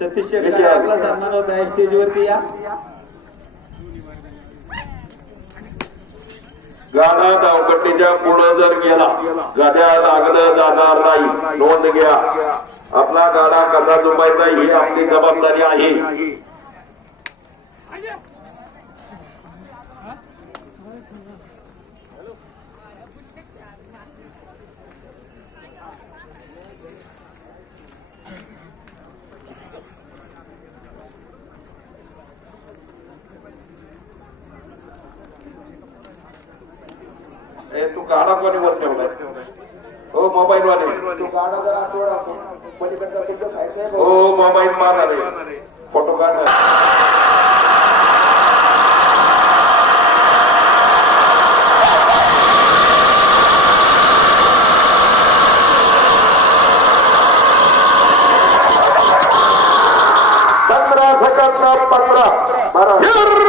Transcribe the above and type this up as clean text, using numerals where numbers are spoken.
सतीश शेट्टी आपला सन्मान होत आहे स्टेजवरती या. गाडा धावपट्टीच्या पुढे जर गेला गाड्या लागलं जाणार नाही. नोंद घ्या. आपला गाडा कसा झुपायचा ही आपली जबाबदारी आहे. तू गाडा कोणी वर ठेवलाय? हो मोबाईल वाले. हो मोबाईल मागणार फोटो काढ. पंधरा 15 12